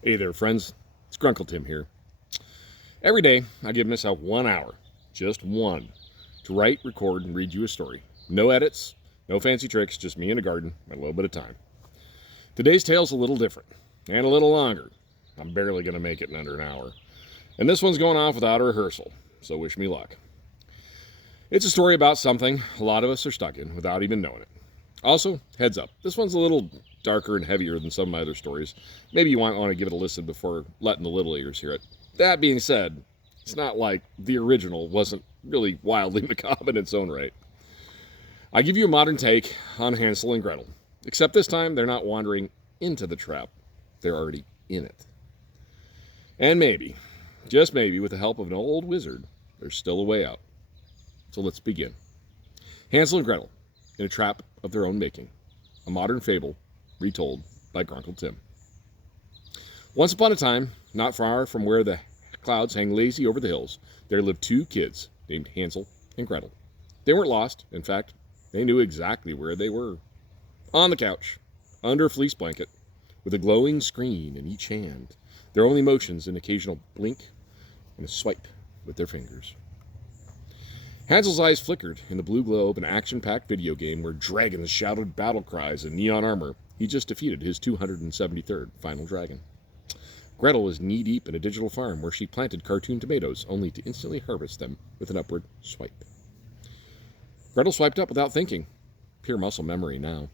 Hey there, friends. It's Grunkle Tim here. Every day, I give myself 1 hour, just one, to write, record, and read you a story. No edits, no fancy tricks, just me in a garden and a little bit of time. Today's tale's a little different and a little longer. I'm barely going to make it in under an hour. And this one's going off without a rehearsal, so wish me luck. It's a story about something a lot of us are stuck in without even knowing it. Also, heads up, this one's a little darker and heavier than some of my other stories. Maybe you might want to give it a listen before letting the little ears hear it. That being said, it's not like the original wasn't really wildly macabre in its own right. I give you a modern take on Hansel and Gretel, except this time they're not wandering into the trap, they're already in it. And maybe, just maybe, with the help of an old wizard, there's still a way out. So let's begin. Hansel and Gretel, in a trap of their own making, a modern fable retold by Grunkle Tim. Once upon a time, not far from where the clouds hang lazy over the hills, there lived two kids named Hansel and Gretel. They weren't lost. In fact, they knew exactly where they were. On the couch, under a fleece blanket, with a glowing screen in each hand, their only motions an occasional blink and a swipe with their fingers. Hansel's eyes flickered in the blue glow of an action-packed video game where dragons shouted battle cries in neon armor. He just defeated his 273rd final dragon. Gretel was knee-deep in a digital farm where she planted cartoon tomatoes only to instantly harvest them with an upward swipe. Gretel swiped up without thinking. Pure muscle memory now.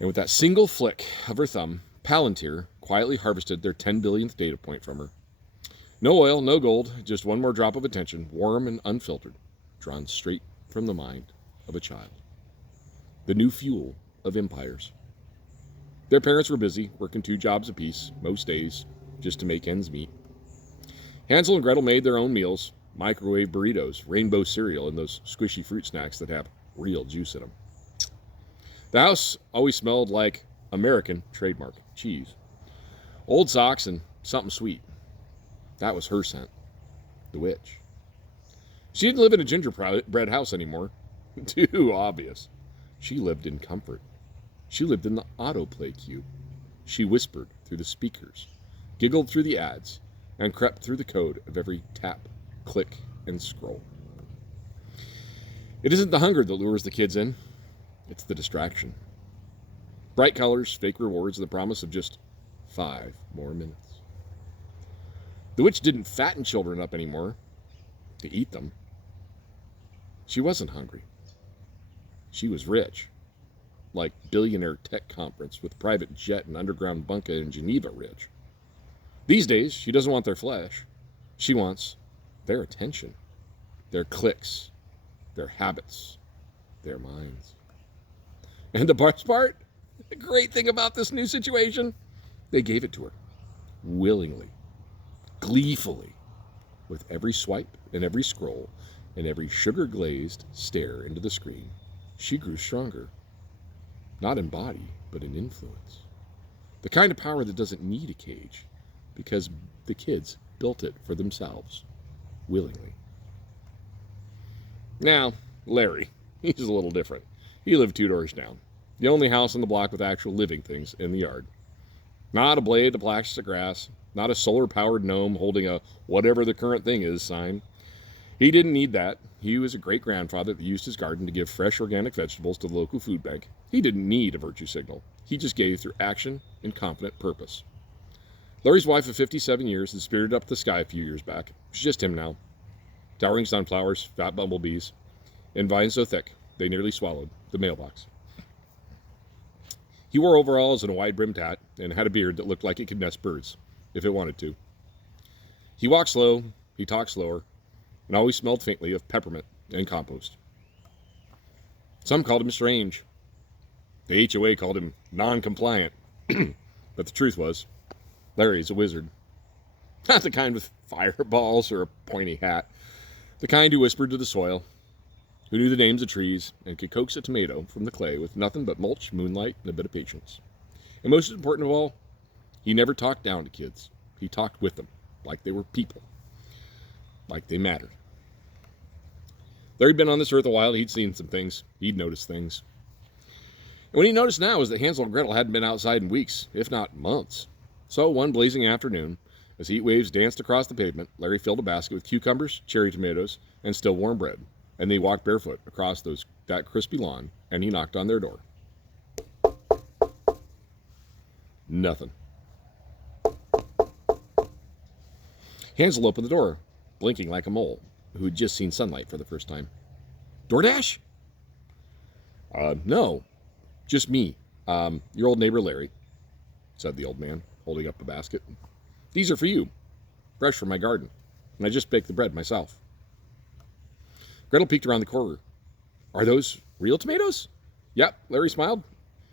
And with that single flick of her thumb, Palantir quietly harvested their 10 billionth data point from her. No oil, no gold, just one more drop of attention, warm and unfiltered, drawn straight from the mind of a child. The new fuel of empires. Their parents were busy, working 2 jobs apiece, most days, just to make ends meet. Hansel and Gretel made their own meals, microwave burritos, rainbow cereal, and those squishy fruit snacks that have real juice in them. The house always smelled like American trademark cheese, old socks, and something sweet. That was her scent, the witch. She didn't live in a gingerbread house anymore. Too obvious. She lived in comfort. She lived in the autoplay cube. She whispered through the speakers, giggled through the ads, and crept through the code of every tap, click, and scroll. It isn't the hunger that lures the kids in. It's the distraction. Bright colors, fake rewards, and the promise of just 5 more minutes. The witch didn't fatten children up anymore to eat them. She wasn't hungry. She was rich, like billionaire tech conference with private jet and underground bunker in Geneva rich. These days, she doesn't want their flesh. She wants their attention, their clicks, their habits, their minds. And the best part, the great thing about this new situation, they gave it to her willingly. Gleefully, with every swipe and every scroll and every sugar-glazed stare into the screen, she grew stronger. Not in body, but in influence. The kind of power that doesn't need a cage, because the kids built it for themselves, willingly. Now, Larry, he's a little different. He lived 2 doors down, the only house on the block with actual living things in the yard. Not a blade of plastic grass, not a solar-powered gnome holding a whatever the current thing is sign. He didn't need that. He was a great-grandfather that used his garden to give fresh organic vegetables to the local food bank. He didn't need a virtue signal. He just gave through action and confident purpose. Larry's wife of 57 years had spirited up the sky a few years back. It's just him now. Towering sunflowers, fat bumblebees, and vines so thick they nearly swallowed the mailbox. He wore overalls and a wide-brimmed hat and had a beard that looked like it could nest birds, if it wanted to. He walked slow, he talked slower, and always smelled faintly of peppermint and compost. Some called him strange. The HOA called him non-compliant. But the truth was, Larry's a wizard. Not the kind with fireballs or a pointy hat. The kind who whispered to the soil, who knew the names of trees and could coax a tomato from the clay with nothing but mulch, moonlight, and a bit of patience. And most important of all, he never talked down to kids. He talked with them, like they were people, like they mattered. Larry'd been on this earth a while. He'd seen some things. He'd noticed things. And what he noticed now was that Hansel and Gretel hadn't been outside in weeks, if not months. So one blazing afternoon, as heat waves danced across the pavement, Larry filled a basket with cucumbers, cherry tomatoes, and still warm bread. And they walked barefoot across that crispy lawn, and he knocked on their door. Nothing. Hansel opened the door, blinking like a mole who had just seen sunlight for the first time. DoorDash? No, just me. Your old neighbor Larry, said the old man, holding up a basket. These are for you, fresh from my garden, and I just baked the bread myself. Gretel peeked around the corner. Are those real tomatoes? Yep, Larry smiled.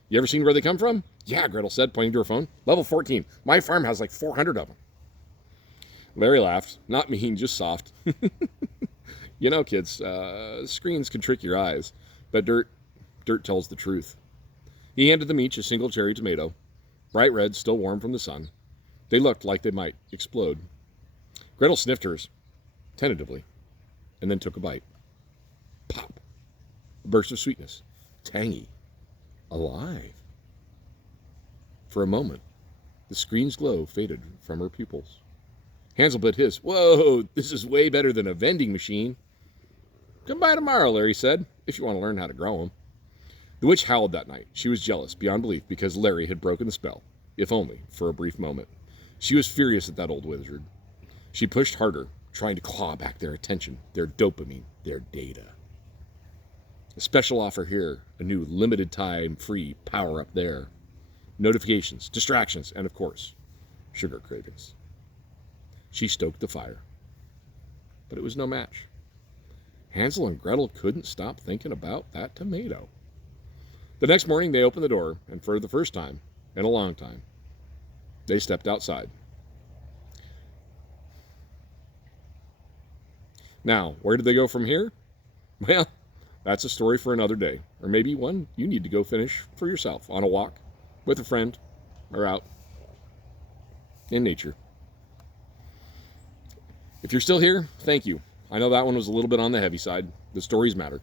You ever seen where they come from? Yeah, Gretel said, pointing to her phone. Level 14. My farm has like 400 of them. Larry laughed. Not mean, just soft. You know, kids, screens can trick your eyes, but dirt tells the truth. He handed them each a single cherry tomato, bright red, still warm from the sun. They looked like they might explode. Gretel sniffed hers, tentatively, and then took a bite. Pop. A burst of sweetness. Tangy. Alive. For a moment, the screen's glow faded from her pupils. Hansel bit his. Whoa, this is way better than a vending machine. Come by tomorrow, Larry said, if you want to learn how to grow them. The witch howled that night. She was jealous beyond belief because Larry had broken the spell, if only for a brief moment. She was furious at that old wizard. She pushed harder, trying to claw back their attention, their dopamine, their data. A special offer here, a new limited time free power up there. Notifications, distractions, and of course, sugar cravings. She stoked the fire, but it was no match. Hansel and Gretel couldn't stop thinking about that tomato. The next morning they opened the door, and for the first time in a long time, they stepped outside. Now, where did they go from here? Well, that's a story for another day, or maybe one you need to go finish for yourself on a walk with a friend or out in nature. If you're still here, thank you. I know that one was a little bit on the heavy side. The stories matter.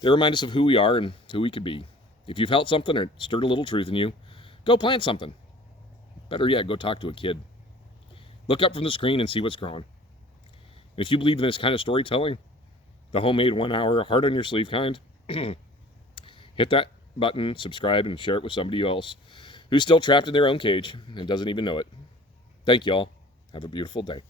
They remind us of who we are and who we could be. If you've felt something or stirred a little truth in you, go plant something. Better yet, go talk to a kid. Look up from the screen and see what's growing. If you believe in this kind of storytelling, the homemade 1 hour, heart on your sleeve kind, hit that button, subscribe, and share it with somebody else who's still trapped in their own cage and doesn't even know it. Thank you all. Have a beautiful day.